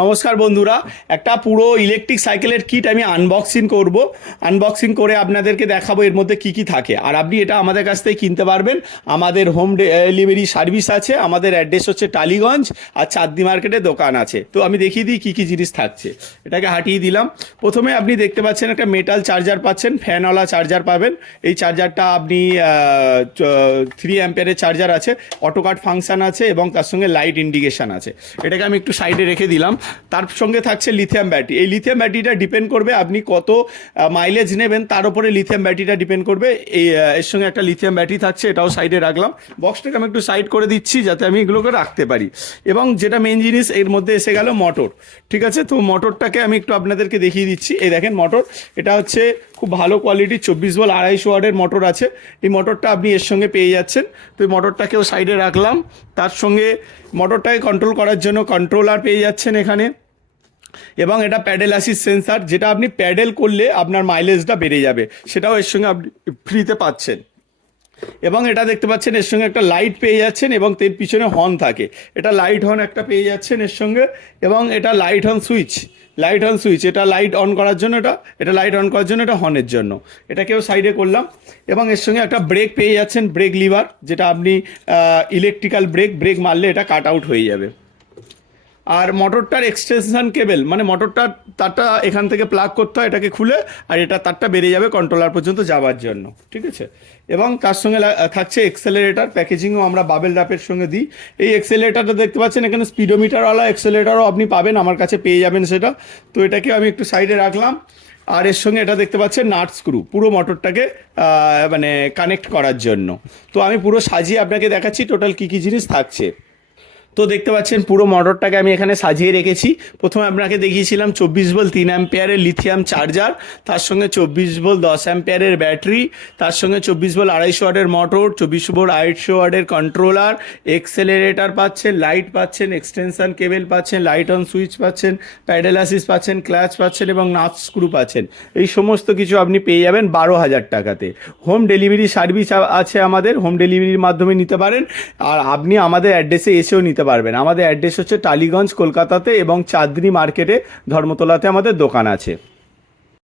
নমস্কার বন্ধুরা, একটা পুরো ইলেকট্রিক সাইকেলের কিট আমি আনবক্সিং করব। আনবক্সিং করে আপনাদেরকে দেখাবো এর মধ্যে কি কি থাকে। আর আপনি এটা আমাদের কাছ থেকে কিনতে পারবেন। আমাদের হোম ডেলিভারি সার্ভিস আছে। আমাদের অ্যাড্রেস হচ্ছে টালিগঞ্জ, আর চাঁদনি মার্কেটে দোকান আছে। তো আমি দেখিয়ে দিই কী কী জিনিস থাকছে। এটাকে হাঁটিয়ে দিলাম। প্রথমে আপনি দেখতে পাচ্ছেন একটা মেটাল চার্জার পাচ্ছেন, ফ্যানওয়ালা চার্জার পাবেন। এই চার্জারটা আপনি 3 অ্যাম্পিয়ারের চার্জার আছে, অটো কাট ফাংশন আছে এবং তার সঙ্গে লাইট ইন্ডিকেশান আছে। এটাকে আমি একটু সাইডে রেখে দিলাম। তার সঙ্গে থাকছে লিথিয়াম ব্যাটারি। এই লিথিয়াম ব্যাটারিটা ডিপেন্ড করবে আপনি কত মাইলেজ নেবেন, তার উপরে লিথিয়াম ব্যাটারিটা ডিপেন্ড করবে। এর সঙ্গে একটা লিথিয়াম ব্যাটারি থাকছে, এটাও সাইডে রাখলাম। বক্সটাকে আমি একটু সাইড করে দিচ্ছি যাতে আমি এগুলোকে রাখতে পারি। এবং যেটা মেন জিনিস এর মধ্যে এসে গেল মোটর। ঠিক আছে, তো মোটরটাকে আমি একটু আপনাদেরকে দেখিয়ে দিচ্ছি। এই দেখেন মোটর, এটা হচ্ছে খুব ভালো কোয়ালিটির 24 ভোল্ট 250 ওয়াটের মোটর আছে। এই মোটরটা আপনি এর সঙ্গে পেয়ে যাচ্ছেন। তো এই মোটরটাকেও সাইডে রাখলাম। তার সঙ্গে মোটরটাকে কন্ট্রোল করার জন্য কন্ট্রোলার পেয়ে যাচ্ছেন এখানে। এবং এটা প্যাডেল অ্যাসিস্ট সেন্সার, যেটা আপনি প্যাডেল করলে আপনার মাইলেজটা বেড়ে যাবে, সেটাও এর সঙ্গে আপনি ফ্রিতে পাচ্ছেন। এবং এটা দেখতে পাচ্ছেন এর সঙ্গে একটা লাইট পেয়ে যাচ্ছেন এবং এর পিছনে হর্ন থাকে। এটা লাইট হর্ন একটা পেয়ে যাচ্ছেন এর সঙ্গে। এবং এটা লাইট হর্ন সুইচ, এটা লাইট অন করার জন্য, এটা লাইট অন করার জন্য, এটা হর্নের জন্য। এটাকেও সাইডে করলাম। এবং এর সঙ্গে একটা ব্রেক পেয়ে যাচ্ছেন, ব্রেক লিভার, যেটা আপনি ইলেকট্রিক্যাল ব্রেক মারলে এটা কাট আউট হয়ে যাবে। আর মোটরটার এক্সটেনশন কেবেল, মানে মোটরটার তারটা এখান থেকে প্লাগ করতে হয়, এটাকে খুলে, আর এটা তারটা বেরিয়ে যাবে কন্ট্রোলার পর্যন্ত যাওয়ার জন্য। ঠিক আছে, এবং তার সঙ্গে থাকছে এক্সেলারেটার। প্যাকেজিংও আমরা বাবেল র্যাপের সঙ্গে দিই। এই এক্সেলারেটারটা দেখতে পাচ্ছেন, এখানে স্পিডোমিটারওয়ালা এক্সেলারেটারও আপনি পাবেন, আমার কাছে পেয়ে যাবেন সেটা। তো এটাকে আমি একটু সাইডে রাখলাম। আর এর সঙ্গে এটা দেখতে পাচ্ছেন নাট স্ক্রু, পুরো মোটরটাকে মানে কানেক্ট করার জন্য। তো আমি পুরো সাজিয়ে আপনাকে দেখাচ্ছি টোটাল কী কী জিনিস থাকছে। তো দেখতে পাচ্ছেন পুরো মোটরটাকে আমি এখানে সাজিয়ে রেখেছি। প্রথমে আপনাকে দেখিয়েছিলাম 24 ভোল্ট 3 অ্যাম্পিয়ারের লিথিয়াম চার্জার, তার সঙ্গে 24 ভোল্ট 10 অ্যাম্পিয়ারের ব্যাটারি, তার সঙ্গে 24 ভোল্ট 250 ওয়াটের মোটর, 24 ভোল্ট 250 ওয়াটের কন্ট্রোলার, এক্সেলারেটার পাচ্ছেন, লাইট পাচ্ছেন, এক্সটেনশন কেবেল পাচ্ছেন, লাইট অন সুইচ পাচ্ছেন, প্যাডেল অ্যাসিস্ট পাচ্ছেন, ক্লাচ পাচ্ছেন এবং নাট স্ক্রু পাচ্ছেন। এই সমস্ত কিছু আপনি পেয়ে যাবেন 12,000 টাকাতে। হোম ডেলিভারি সার্ভিস আছে আমাদের, হোম ডেলিভারির মাধ্যমে নিতে পারেন। আর আপনি আমাদের অ্যাড্রেসে এসেও নিতে পারবেন। আমাদের অ্যাড্রেস হচ্ছে টালিগঞ্জ কলকাতাতে, এবং চাঁদনি মার্কেটে ধর্মতলাতে আমাদের দোকান আছে।